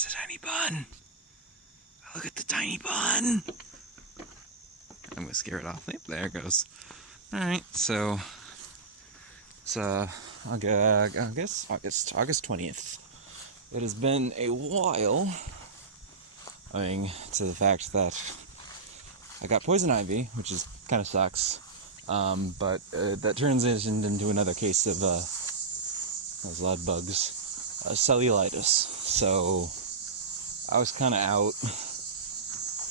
There's a tiny bun. Look at the tiny bun. I'm gonna scare it off. There it goes. Alright, so it's August 20th. It has been a while, owing to the fact that I got poison ivy, which is kind of sucks. But that transitioned into another case of those lead bugs, cellulitis. So I was kind of out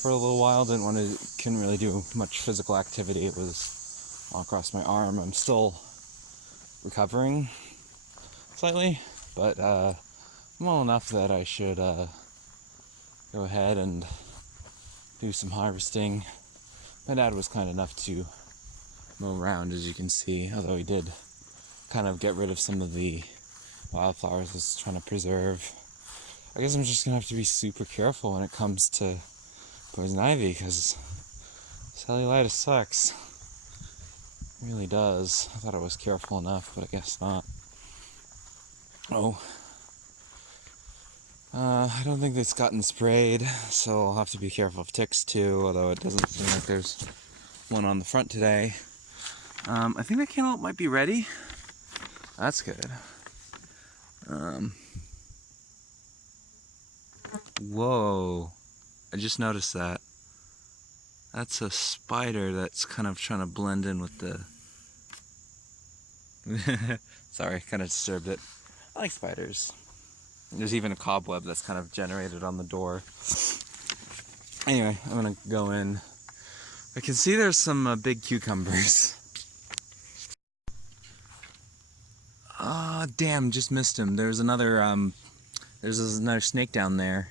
for a little while. Couldn't really do much physical activity. It was all across my arm. I'm still recovering slightly, but I'm well enough that I should go ahead and do some harvesting. My dad was kind enough to mow around, as you can see, although he did kind of get rid of some of the wildflowers I was trying to preserve. I guess I'm just gonna have to be super careful when it comes to poison ivy, because cellulitis sucks. It really does. I thought I was careful enough, but I guess not. I don't think it's gotten sprayed, so I'll have to be careful of ticks too, although it doesn't seem like there's one on the front today. I think the cantaloupe might be ready. That's good. Whoa. I just noticed that. That's a spider that's kind of trying to blend in with the... Sorry, kind of disturbed it. I like spiders. There's even a cobweb that's kind of generated on the door. Anyway, I'm gonna go in. I can see there's some big cucumbers. Ah, damn, just missed him. There's another snake down there.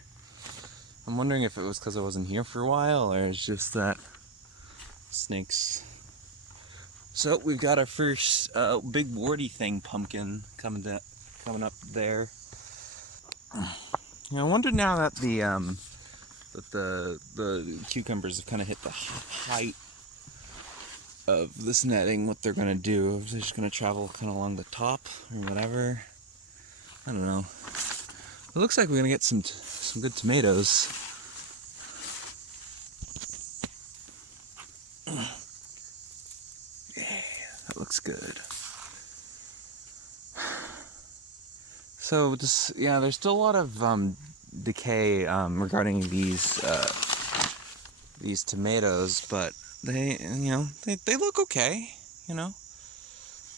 I'm wondering if it was because I wasn't here for a while, or it's just that snakes. So we've got our first big warty thing pumpkin coming up there. I wonder now that the cucumbers have kind of hit the height of this netting, what they're gonna do. If they're just gonna travel kind of along the top or whatever. I don't know. It looks like we're gonna get some good tomatoes. Yeah, that looks good. So there's still a lot of decay regarding these tomatoes, but they look okay. I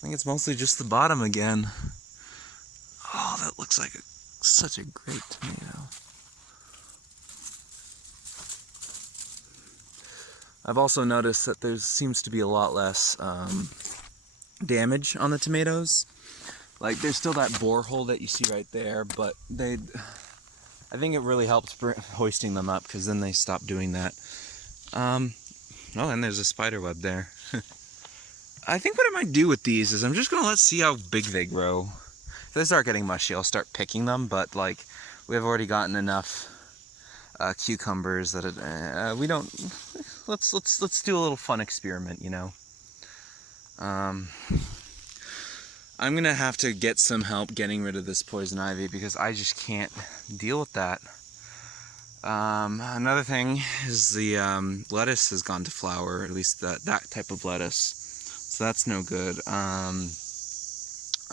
think it's mostly just the bottom again. Oh, that looks like such a great tomato. I've also noticed that there seems to be a lot less damage on the tomatoes. Like, there's still that borehole that you see right there, but I think it really helped hoisting them up, because then they stopped doing that. Oh, and there's a spider web there. I think what I might do with these is I'm just gonna see how big they grow. If they start getting mushy, I'll start picking them, but like, we've already gotten enough cucumbers that we don't. Let's do a little fun experiment, I'm gonna have to get some help getting rid of this poison ivy, because I just can't deal with that. Another thing is the lettuce has gone to flower, at least that type of lettuce. So that's no good. I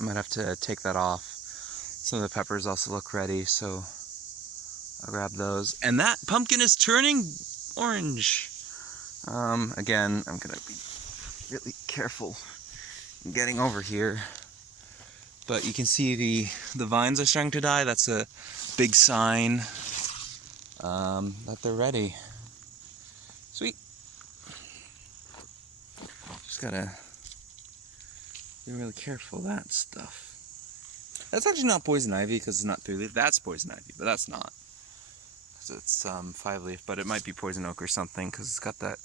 might have to take that off. Some of the peppers also look ready, so I'll grab those. And that pumpkin is turning orange. Again, I'm gonna be really careful getting over here. But you can see the vines are starting to die. That's a big sign that they're ready. Sweet. Just gotta be really careful of that stuff. That's actually not poison ivy because it's not 3-leaf. That's poison ivy, but that's not. Because it's 5-leaf, but it might be poison oak or something because it's got that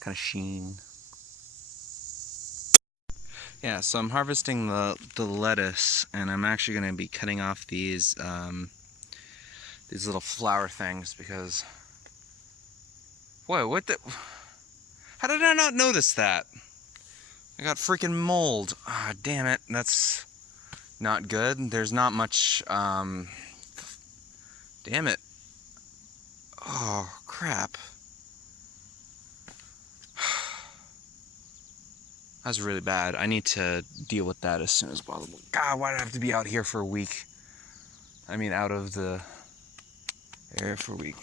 kind of sheen. Yeah, so I'm harvesting the lettuce, and I'm actually going to be cutting off these little flower things because... Whoa, what the... How did I not notice that? I got freaking mold. Ah, damn it. That's not good. There's not much Damn it. Oh, crap. That's really bad. I need to deal with that as soon as possible. God, why do I have to be out here for a week? I mean, out of the air for a week.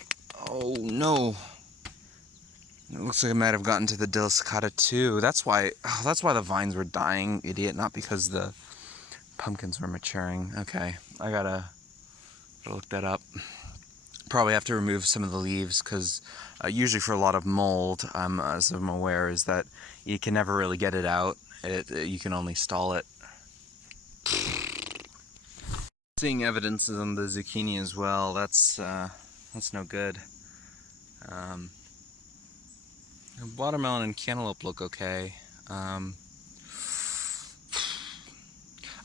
Oh, no. It looks like I might have gotten to the Diliscata too. That's why the vines were dying, idiot, not because the pumpkins were maturing. Okay, I gotta look that up. Probably have to remove some of the leaves because usually for a lot of mold, as I'm aware, is that you can never really get it out. You can only stall it. Seeing evidences on the zucchini as well. That's no good. Watermelon and cantaloupe look okay. I'm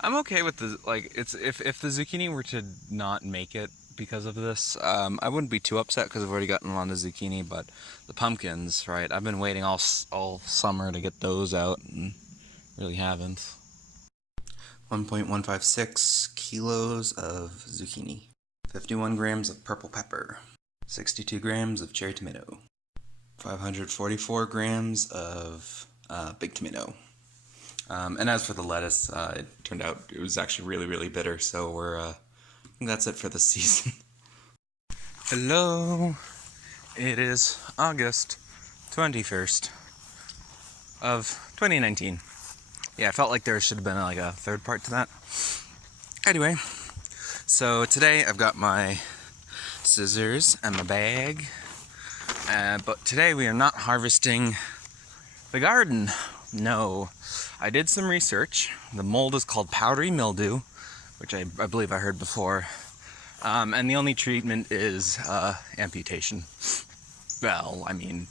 okay with the, like, it's if the zucchini were to not make it because of this, I wouldn't be too upset because I've already gotten a lot of zucchini. But the pumpkins, right? I've been waiting all summer to get those out and really haven't. 1.156 kilos of zucchini, 51 grams of purple pepper, 62 grams of cherry tomato, 544 grams of big tomato. And as for the lettuce, it turned out it was actually really, really bitter, so I think that's it for the season. Hello! It is August 21st of 2019. Yeah, I felt like there should have been like a third part to that. Anyway, so today I've got my scissors and my bag. But today we are not harvesting the garden. No. I did some research. The mold is called powdery mildew, which I believe I heard before. And the only treatment is amputation. Well, I mean,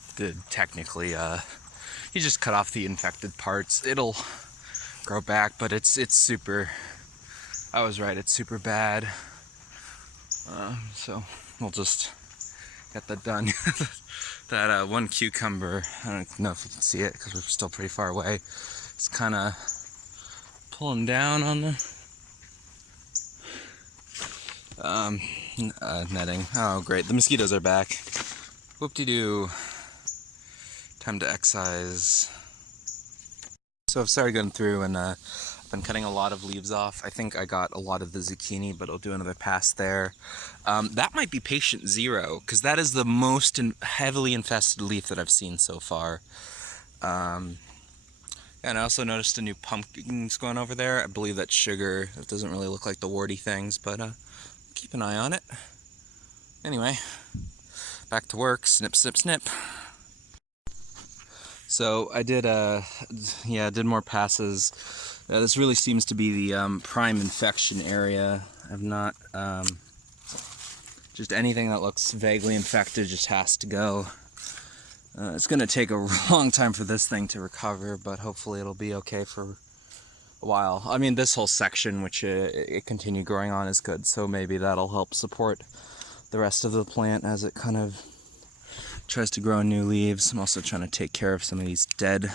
technically, you just cut off the infected parts. It'll grow back, but it's super, I was right, it's super bad. So we'll just get that done. That one cucumber, I don't know if you can see it because we're still pretty far away. It's kind of pulling down on the netting. Oh, great. The mosquitoes are back. Whoop-de-doo. Time to excise. So I've started going through and I've been cutting a lot of leaves off. I think I got a lot of the zucchini, but I'll do another pass there. That might be patient 0, because that is the most heavily infested leaf that I've seen so far. And I also noticed a new pumpkins going over there. I believe that's sugar. It doesn't really look like the warty things, but keep an eye on it. Anyway, back to work. Snip, snip, snip. So I did, did more passes. This really seems to be the prime infection area. I've not, just anything that looks vaguely infected just has to go. It's going to take a long time for this thing to recover, but hopefully it'll be okay for a while. I mean, this whole section, which it continued growing on, is good, so maybe that'll help support the rest of the plant as it kind of tries to grow new leaves. I'm also trying to take care of some of these dead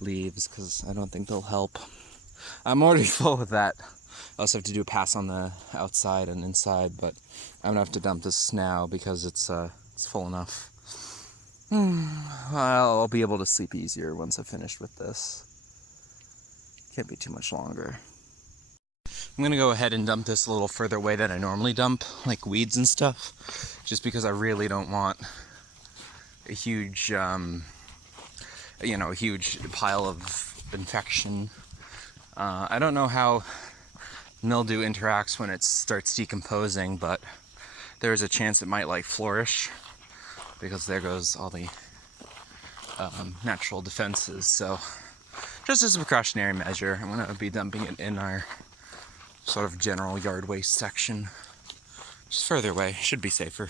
leaves because I don't think they'll help. I'm already full with that. I also have to do a pass on the outside and inside, but I'm gonna have to dump this now because it's full enough. Well, I'll be able to sleep easier once I've finished with this. Can't be too much longer. I'm gonna go ahead and dump this a little further away than I normally dump, like weeds and stuff, just because I really don't want a huge, a huge pile of infection. I don't know how mildew interacts when it starts decomposing, but there's a chance it might like flourish because there goes all the natural defenses. So just as a precautionary measure, I'm going to be dumping it in our sort of general yard waste section. Just further away, should be safer.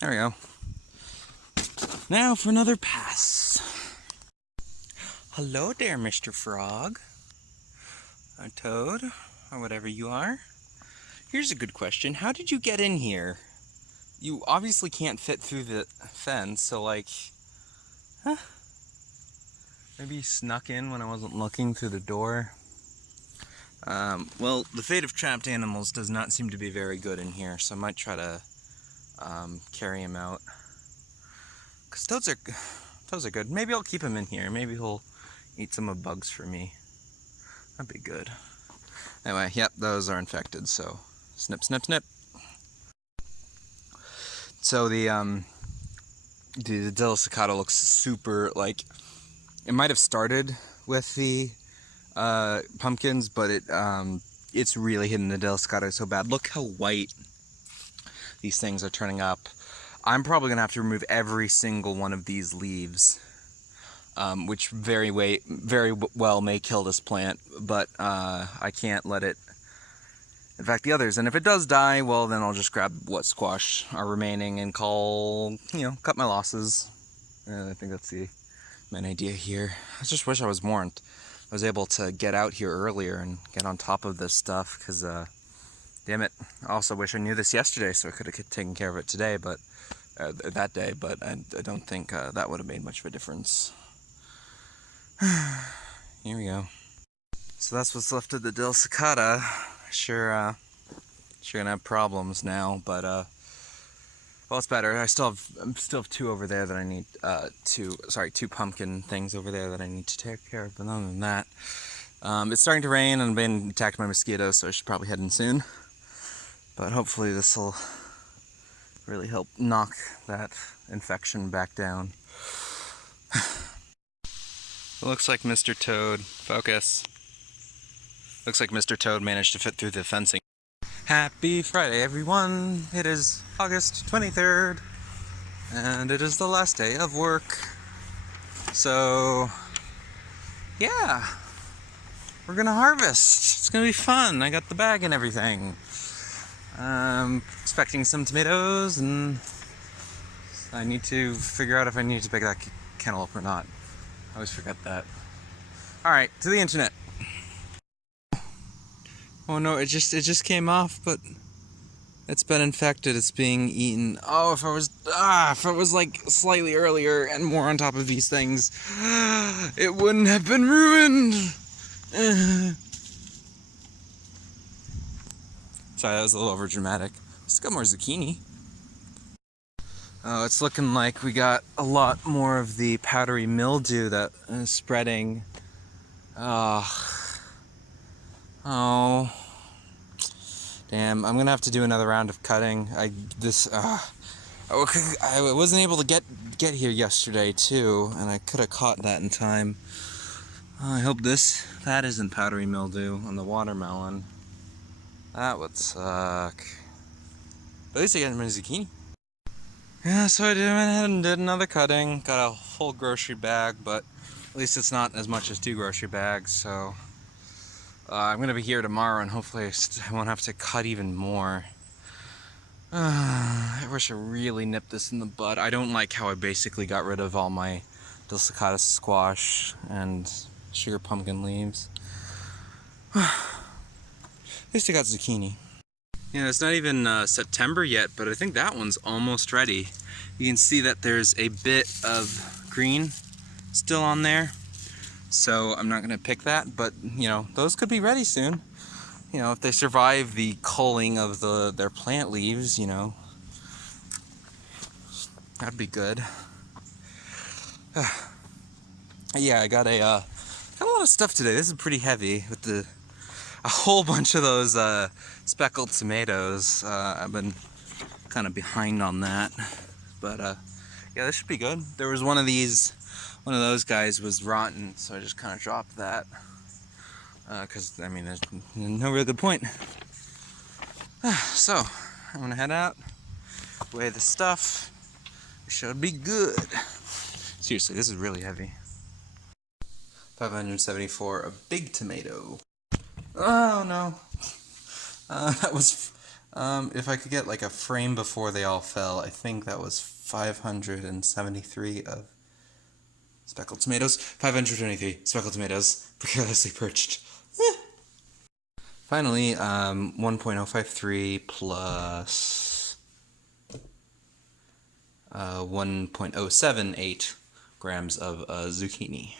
There we go. Now for another pass. Hello there, Mr. Frog. Or Toad, or whatever you are. Here's a good question. How did you get in here? You obviously can't fit through the fence, so like... Huh? Maybe he snuck in when I wasn't looking through the door. Well, the fate of trapped animals does not seem to be very good in here, so I might try to carry him out. Because toads are good. Maybe I'll keep him in here. Maybe he'll eat some of bugs for me. That'd be good. Anyway, yep, those are infected, so snip, snip, snip. So the Delicicata looks super, like, it might have started with the pumpkins, but it's really hitting the Delicicata so bad. Look how white these things are turning up. I'm probably gonna have to remove every single one of these leaves, which very well may kill this plant, but I can't let it infect the others. And if it does die, well, then I'll just grab what squash are remaining and cut my losses. And I think that's the main idea here. I just wish I was able to get out here earlier and get on top of this stuff, because damn it, I also wish I knew this yesterday so I could have taken care of it today, but that day, but I don't think that would have made much of a difference. Here we go. So that's what's left of the Delicicata. Sure gonna have problems now, but well, it's better. I still have two over there that I need two pumpkin things over there that I need to take care of. But other than that, it's starting to rain and I've been attacked by mosquitoes, so I should probably head in soon. But hopefully this will really help knock that infection back down. It looks like Mr. Toad, focus. Looks like Mr. Toad managed to fit through the fencing. Happy Friday, everyone. It is August 23rd, and it is the last day of work. So, yeah, we're gonna harvest. It's gonna be fun. I got the bag and everything. Expecting some tomatoes, and I need to figure out if I need to pick that cantaloupe or not. I always forget that. Alright, to the internet. Oh no, it just came off, but it's been infected. It's being eaten. Oh, if it was like slightly earlier and more on top of these things, it wouldn't have been ruined. Sorry, that was a little over dramatic. Still got more zucchini. Oh, it's looking like we got a lot more of the powdery mildew that is spreading. Oh, damn! I'm gonna have to do another round of cutting. I wasn't able to get here yesterday too, and I could have caught that in time. I hope that isn't powdery mildew on the watermelon. That would suck. But at least I got my zucchini. Yeah, so I went ahead and did another cutting. Got a whole grocery bag, but at least it's not as much as 2 grocery bags, so I'm going to be here tomorrow, and hopefully I won't have to cut even more. I wish I really nipped this in the bud. I don't like how I basically got rid of all my Delicicata squash and sugar pumpkin leaves. At least I got zucchini. Yeah, it's not even September yet, but I think that one's almost ready. You can see that there's a bit of green still on there. So I'm not going to pick that, but those could be ready soon. If they survive the culling of their plant leaves, that'd be good. Yeah, I got a lot of stuff today. This is pretty heavy with a whole bunch of those speckled tomatoes. I've been kind of behind on that, but yeah, this should be good. There was one of those guys was rotten, so I just kind of dropped that because there's no real good point. So I'm gonna head out, weigh the stuff. It should be good. Seriously, this is really heavy. 574, a big tomato. Oh no. That was, if I could get like a frame before they all fell, I think that was 573 of speckled tomatoes. 523 speckled tomatoes, precariously perched. Finally, 1.053 plus 1.078 grams of zucchini.